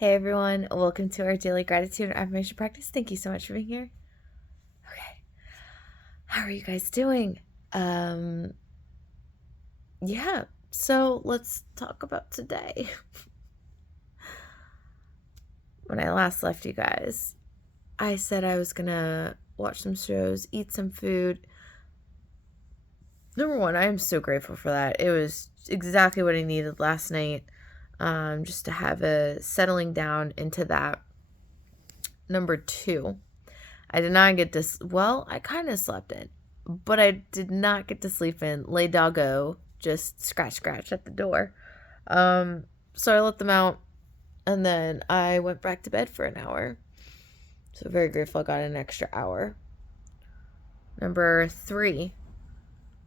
Hey everyone, welcome to our daily gratitude and affirmation practice. Thank you so much for being here. Okay, how are you guys doing? Um, yeah, so let's talk about today. When I last left you guys, I said I was gonna watch some shows, eat some food. Number one, I am so grateful for that. It was exactly what I needed last night, just to have a settling down into that. Number two, I did not get to, well, I kind of slept in, but I did not get to sleep in. Lay doggo, just scratch, scratch at the door. So I let them out, and then I went back to bed for an hour. So very grateful I got an extra hour. Number three,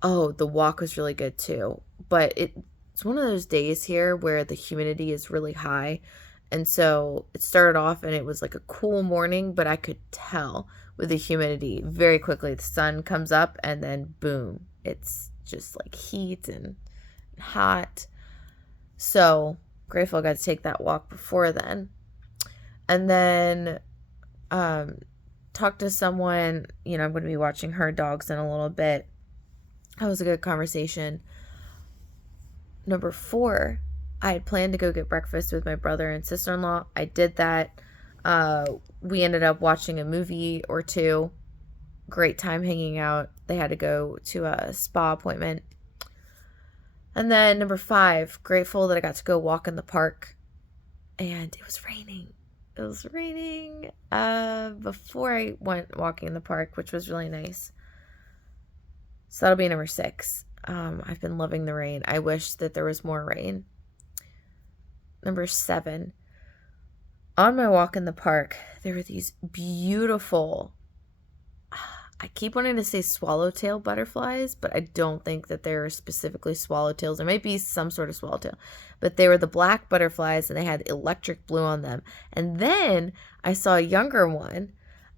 oh, the walk was really good too. But it's one of those days here where the humidity is really high. And so it started off and it was like a cool morning, but I could tell with the humidity very quickly the sun comes up and then boom, it's just like heat and hot. So grateful I got to take that walk before then. And then talk to someone, I'm going to be watching her dogs in a little bit. That was a good conversation. Number four, I had planned to go get breakfast with my brother and sister-in-law. I did that. We ended up watching a movie or two. Great time hanging out. They had to go to a spa appointment. And then number five, grateful that I got to go walk in the park. And it was raining. It was raining before I went walking in the park, which was really nice. So that'll be number six. I've been loving the rain. I wish that there was more rain. Number seven, on my walk in the park, there were these beautiful, I keep wanting to say swallowtail butterflies, but I don't think that they're specifically swallowtails. There might be some sort of swallowtail, but they were the black butterflies and they had electric blue on them. And then I saw a younger one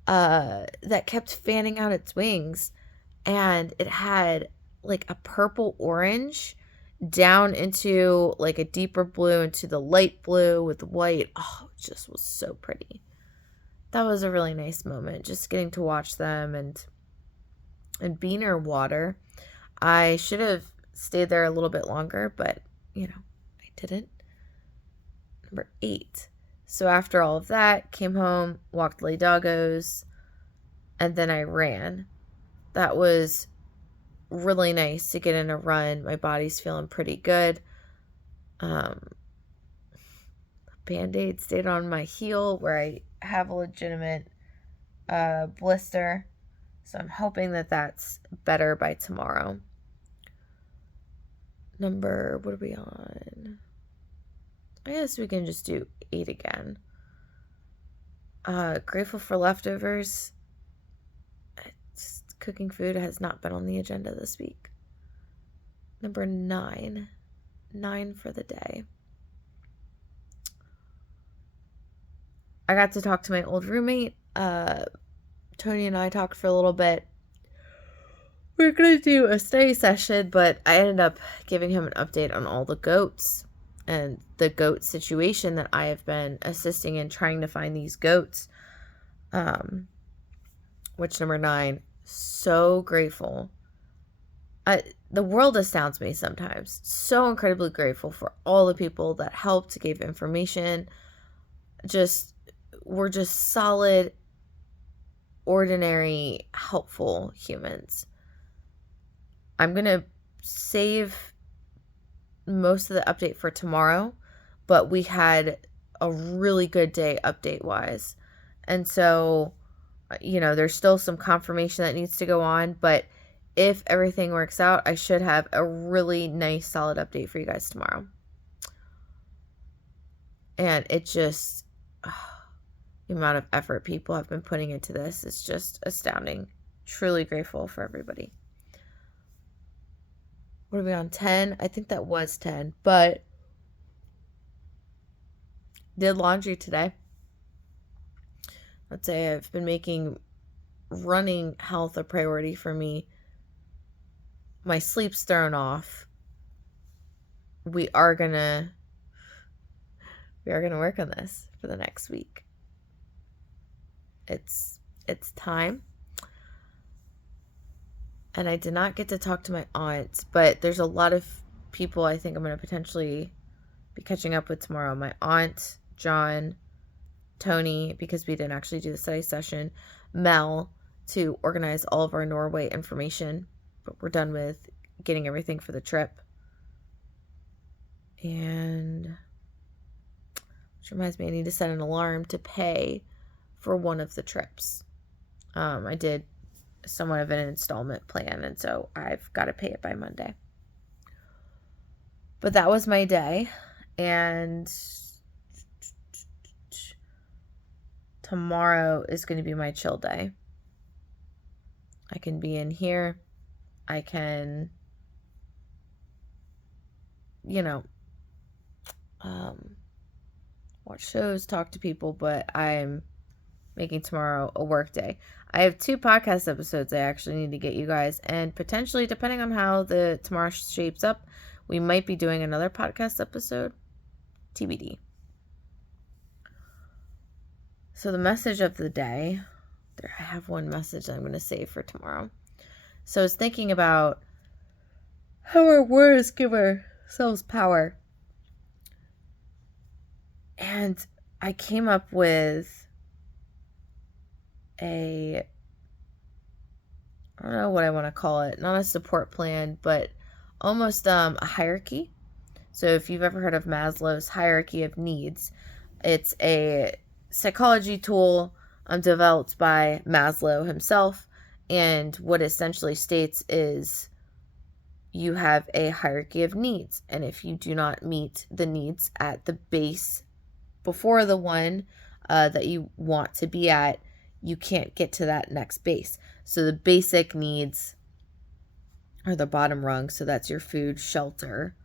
that kept fanning out its wings, and it had like a purple orange down into like a deeper blue into the light blue with white. Oh, it just was so pretty. That was a really nice moment, just getting to watch them and be near water. I should have stayed there a little bit longer, but I didn't. Number eight. So after all of that, came home, walked lay doggos, and then I ran. That was really nice to get in a run. My body's feeling pretty good. Band-aid stayed on my heel where I have a legitimate blister. So I'm hoping that that's better by tomorrow. What are we on? I guess we can just do 8 again. Grateful for leftovers. Cooking food has not been on the agenda this week. Number 9. 9 for the day. I got to talk to my old roommate. Tony and I talked for a little bit. We were going to do a study session, but I ended up giving him an update on all the goats and the goat situation that I have been assisting in trying to find these goats. Which number 9, so grateful. The world astounds me sometimes. So incredibly grateful for all the people that helped, gave information. We're just solid, ordinary, helpful humans. I'm going to save most of the update for tomorrow, but we had a really good day update-wise. And so, there's still some confirmation that needs to go on, but if everything works out, I should have a really nice, solid update for you guys tomorrow. And it just, the amount of effort people have been putting into this is just astounding. Truly grateful for everybody. What are we on, 10? I think that was 10, but did laundry today. Let's say I've been making running health a priority for me. My sleep's thrown off. We are gonna we are going to work on this for the next week. It's time. And I did not get to talk to my aunt, but there's a lot of people I think I'm going to potentially be catching up with tomorrow. My aunt, John, Tony, because we didn't actually do the study session, Mel, to organize all of our Norway information, but we're done with getting everything for the trip. And which reminds me, I need to set an alarm to pay for one of the trips. I did somewhat of an installment plan, and so I've got to pay it by Monday. But that was my day, and tomorrow is going to be my chill day. I can be in here. I can, watch shows, talk to people, but I'm making tomorrow a work day. I have 2 podcast episodes I actually need to get you guys, and potentially, depending on how the tomorrow shapes up, we might be doing another podcast episode. TBD. So the message of the day, I have one message I'm going to save for tomorrow. So I was thinking about how our words give ourselves power. And I came up with I don't know what I want to call it, not a support plan, but almost a hierarchy. So if you've ever heard of Maslow's hierarchy of needs, it's a psychology tool developed by Maslow himself, and what it essentially states is you have a hierarchy of needs, and if you do not meet the needs at the base before the one that you want to be at, you can't get to that next base. So the basic needs are the bottom rung. So that's your food, shelter,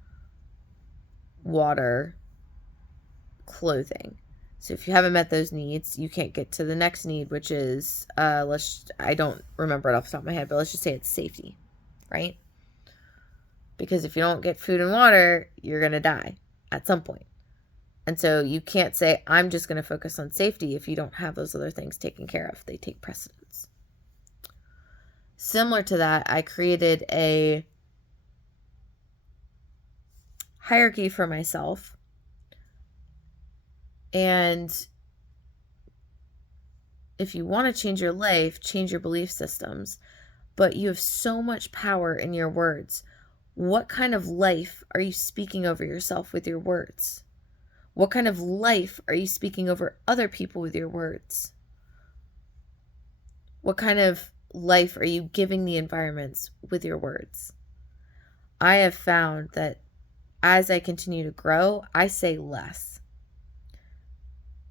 water, clothing. So if you haven't met those needs, you can't get to the next need, which is, I don't remember it off the top of my head, but let's just say it's safety, right? Because if you don't get food and water, you're going to die at some point. And so you can't say, I'm just going to focus on safety if you don't have those other things taken care of. They take precedence. Similar to that, I created a hierarchy for myself. And if you want to change your life, change your belief systems. But you have so much power in your words. What kind of life are you speaking over yourself with your words? What kind of life are you speaking over other people with your words? What kind of life are you giving the environments with your words? I have found that as I continue to grow, I say less.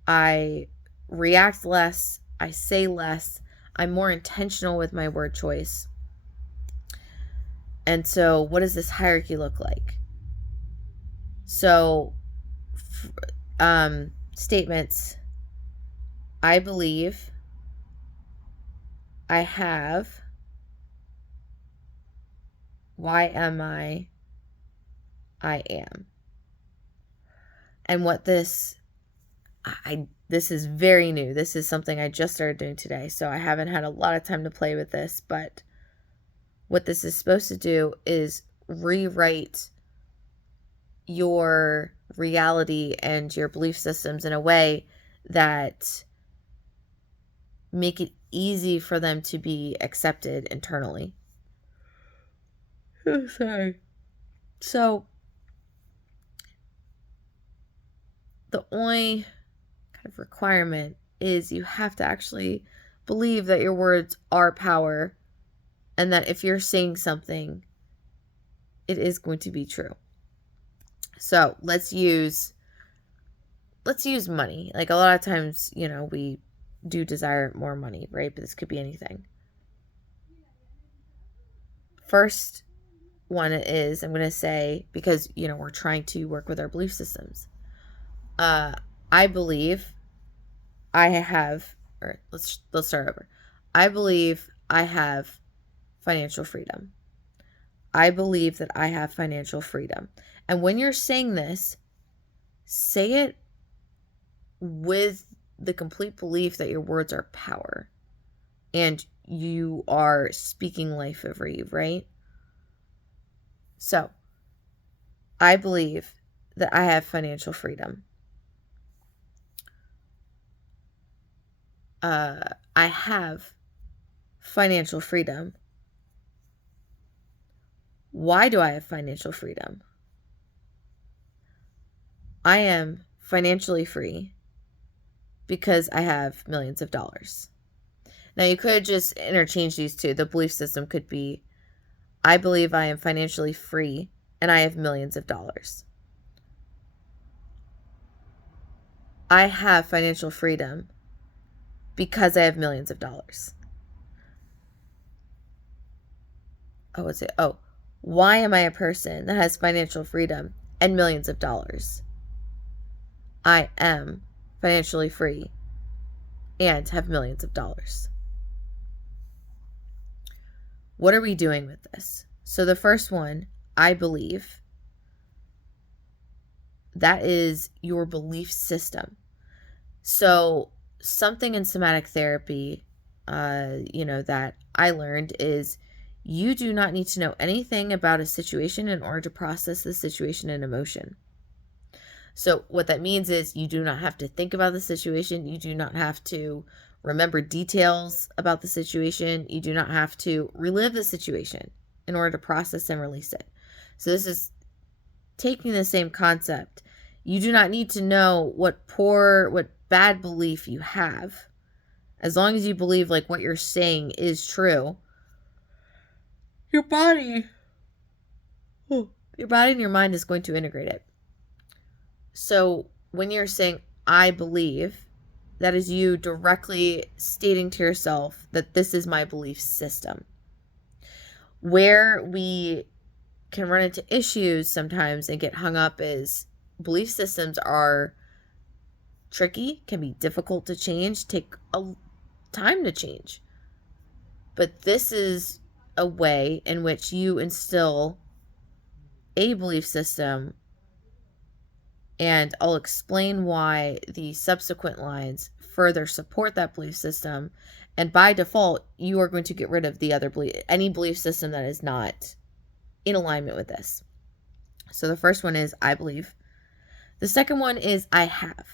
I react less. I say less. I'm more intentional with my word choice. And so what does this hierarchy look like? So statements: I believe, I have, why am I am. And what this is very new. This is something I just started doing today, so I haven't had a lot of time to play with this, but what this is supposed to do is rewrite your reality and your belief systems in a way that make it easy for them to be accepted internally. Oh, sorry. So the only kind of requirement is you have to actually believe that your words are power, and that if you're saying something, it is going to be true. So let's use money. Like a lot of times, we do desire more money, right? But this could be anything. First one is, I'm going to say, because, we're trying to work with our belief systems. I believe I have, or let's start over. I believe I have financial freedom. I believe that I have financial freedom. And when you're saying this, say it with the complete belief that your words are power and you are speaking life over you, right? So, I believe that I have financial freedom. I have financial freedom. Why do I have financial freedom? I am financially free because I have millions of dollars. Now, you could just interchange these two. The belief system could be, I believe I am financially free and I have millions of dollars. I have financial freedom because I have millions of dollars. Why am I a person that has financial freedom and millions of dollars? I am financially free and have millions of dollars. What are we doing with this? So the first one, I believe, that is your belief system. So something in somatic therapy, that I learned is you do not need to know anything about a situation in order to process the situation and emotion. So what that means is you do not have to think about the situation. You do not have to remember details about the situation. You do not have to relive the situation in order to process and release it. So this is taking the same concept. You do not need to know what bad belief you have. As long as you believe like what you're saying is true, your body and your mind is going to integrate it. So when you're saying, I believe, that is you directly stating to yourself that this is my belief system. Where we can run into issues sometimes and get hung up is belief systems are tricky, can be difficult to change, take a time to change. But this is a way in which you instill a belief system, and I'll explain why the subsequent lines further support that belief system. And by default, you are going to get rid of any belief system that is not in alignment with this. So the first one is I believe. The second one is I have.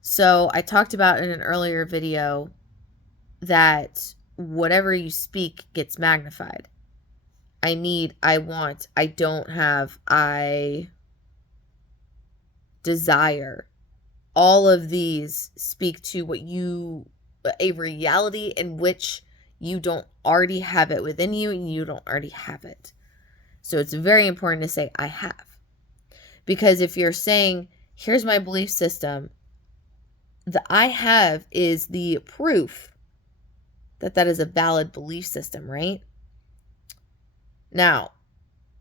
So I talked about in an earlier video that whatever you speak gets magnified. I need, I want, I don't have, I desire. All of these speak to a reality in which you don't already have it within you and you don't already have it. So it's very important to say, I have. Because if you're saying, here's my belief system, the I have is the proof that is a valid belief system, right? Now,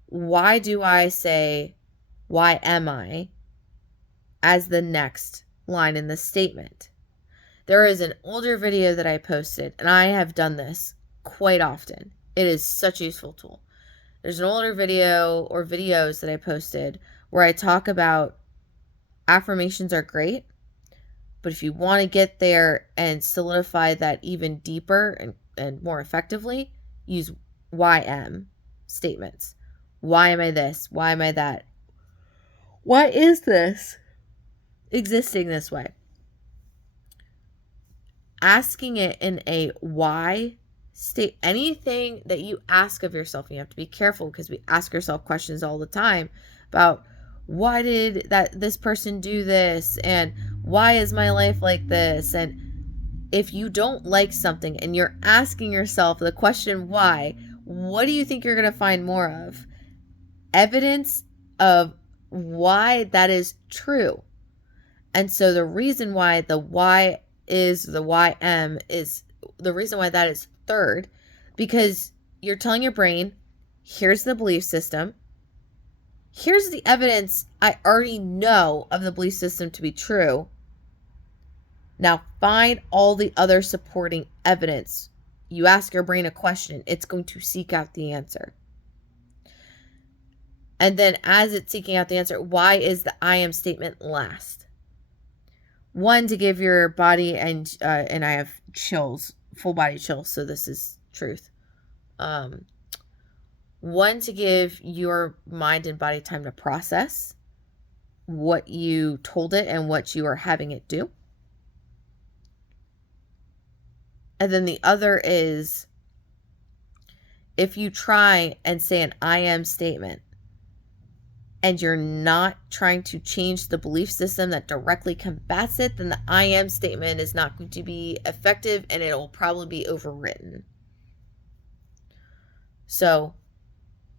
why do I say, why am I, as the next line in the statement? There is an older video that I posted, and I have done this quite often. It is such a useful tool. There's an older video or videos that I posted where I talk about affirmations are great, but if you want to get there and solidify that even deeper and more effectively, use why am statements. Why am I this? Why am I that? Why is this existing this way? Asking it in a why state. Anything that you ask of yourself, you have to be careful because we ask ourselves questions all the time about why did this person do this and why is my life like this? And if you don't like something and you're asking yourself the question why, what do you think you're going to find more of? Evidence of why that is true. And so the reason why the why is the why am is the reason why that is third, because you're telling your brain, here's the belief system. Here's the evidence I already know of the belief system to be true. Now find all the other supporting evidence. You ask your brain a question, it's going to seek out the answer. And then as it's seeking out the answer, why is the I am statement last? One, to give your body, and I have chills, full body chills, so this is truth. One, to give your mind and body time to process what you told it and what you are having it do. And then the other is, if you try and say an I am statement and you're not trying to change the belief system that directly combats it, then the I am statement is not going to be effective and it will probably be overwritten. So,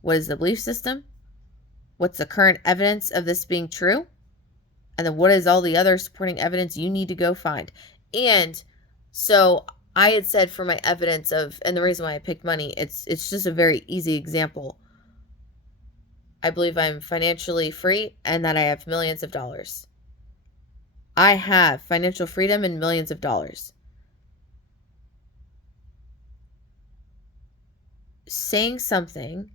what is the belief system? What's the current evidence of this being true? And then what is all the other supporting evidence you need to go find? And so I had said for my evidence of, and the reason why I picked money, it's just a very easy example. I believe I'm financially free and that I have millions of dollars. I have financial freedom and millions of dollars. Saying something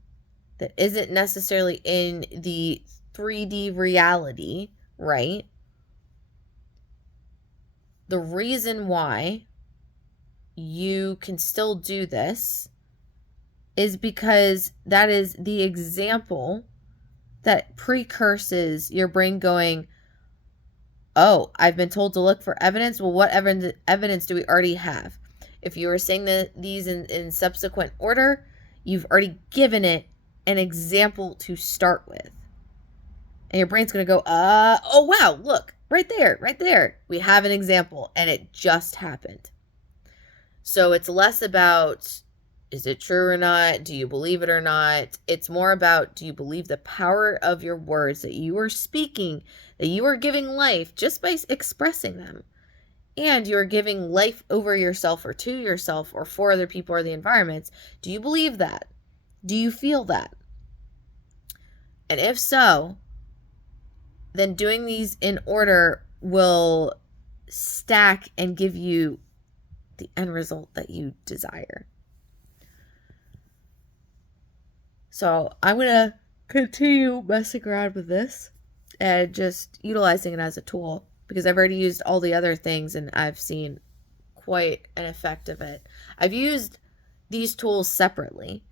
that isn't necessarily in the 3D reality, right? The reason why you can still do this is because that is the example that precurses your brain going, oh, I've been told to look for evidence. Well, what evidence do we already have? If you were saying these in subsequent order, you've already given it an example to start with. And your brain's going to go, oh, wow, look, right there. We have an example, and it just happened. So it's less about, is it true or not? Do you believe it or not? It's more about, do you believe the power of your words that you are speaking, that you are giving life just by expressing them? And you are giving life over yourself or to yourself or for other people or the environments. Do you believe that? Do you feel that? And if so, then doing these in order will stack and give you the end result that you desire. So I'm going to continue messing around with this and just utilizing it as a tool, because I've already used all the other things and I've seen quite an effect of it. I've used these tools separately.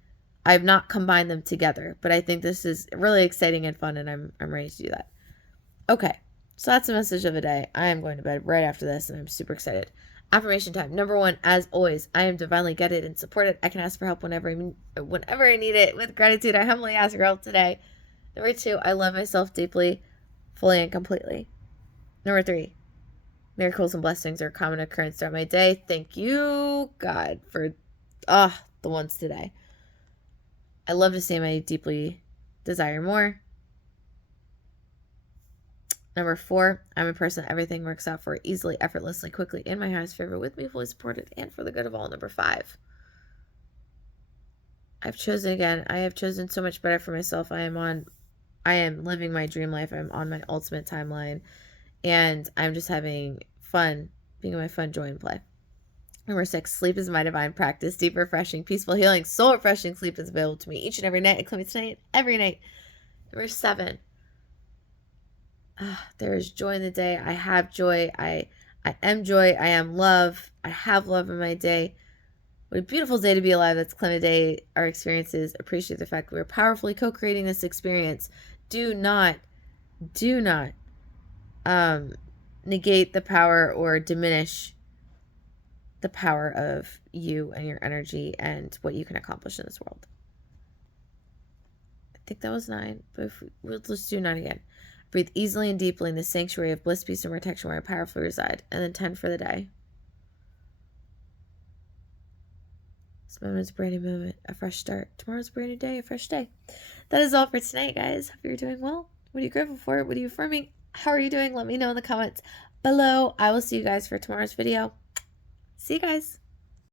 I've not combined them together, but I think this is really exciting and fun, and I'm ready to do that. Okay, so that's the message of the day. I am going to bed right after this, and I'm super excited. Affirmation time. Number 1, as always, I am divinely guided and supported. I can ask for help whenever I need it. With gratitude, I humbly ask for help today. Number 2, I love myself deeply, fully, and completely. Number 3, miracles and blessings are a common occurrence throughout my day. Thank you, God, for the ones today. I love to say I deeply desire more. Number 4, I'm a person that everything works out for easily, effortlessly, quickly, in my highest favor, with me, fully supported, and for the good of all. Number 5, I've chosen again. I have chosen so much better for myself. I am living my dream life. I'm on my ultimate timeline, and I'm just having fun, being in my fun, joy, and play. Number 6, sleep is my divine practice. Deep, refreshing, peaceful, healing, soul refreshing sleep is available to me each and every night, including tonight, every night. Number 7, there is joy in the day. I have joy. I am joy. I am love. I have love in my day. What a beautiful day to be alive. Let's claim a day our experiences. Appreciate the fact that we're powerfully co-creating this experience. Do not negate the power or diminish the power of you and your energy and what you can accomplish in this world. I think that was 9, but we'll just do 9 again. Breathe easily and deeply in the sanctuary of bliss, peace, and protection where I powerfully reside. And then 10 for the day. This moment's a brand new moment, a fresh start. Tomorrow's a brand new day, a fresh day. That is all for tonight, guys. Hope you're doing well. What are you grateful for? What are you affirming? How are you doing? Let me know in the comments below. I will see you guys for tomorrow's video. See you guys.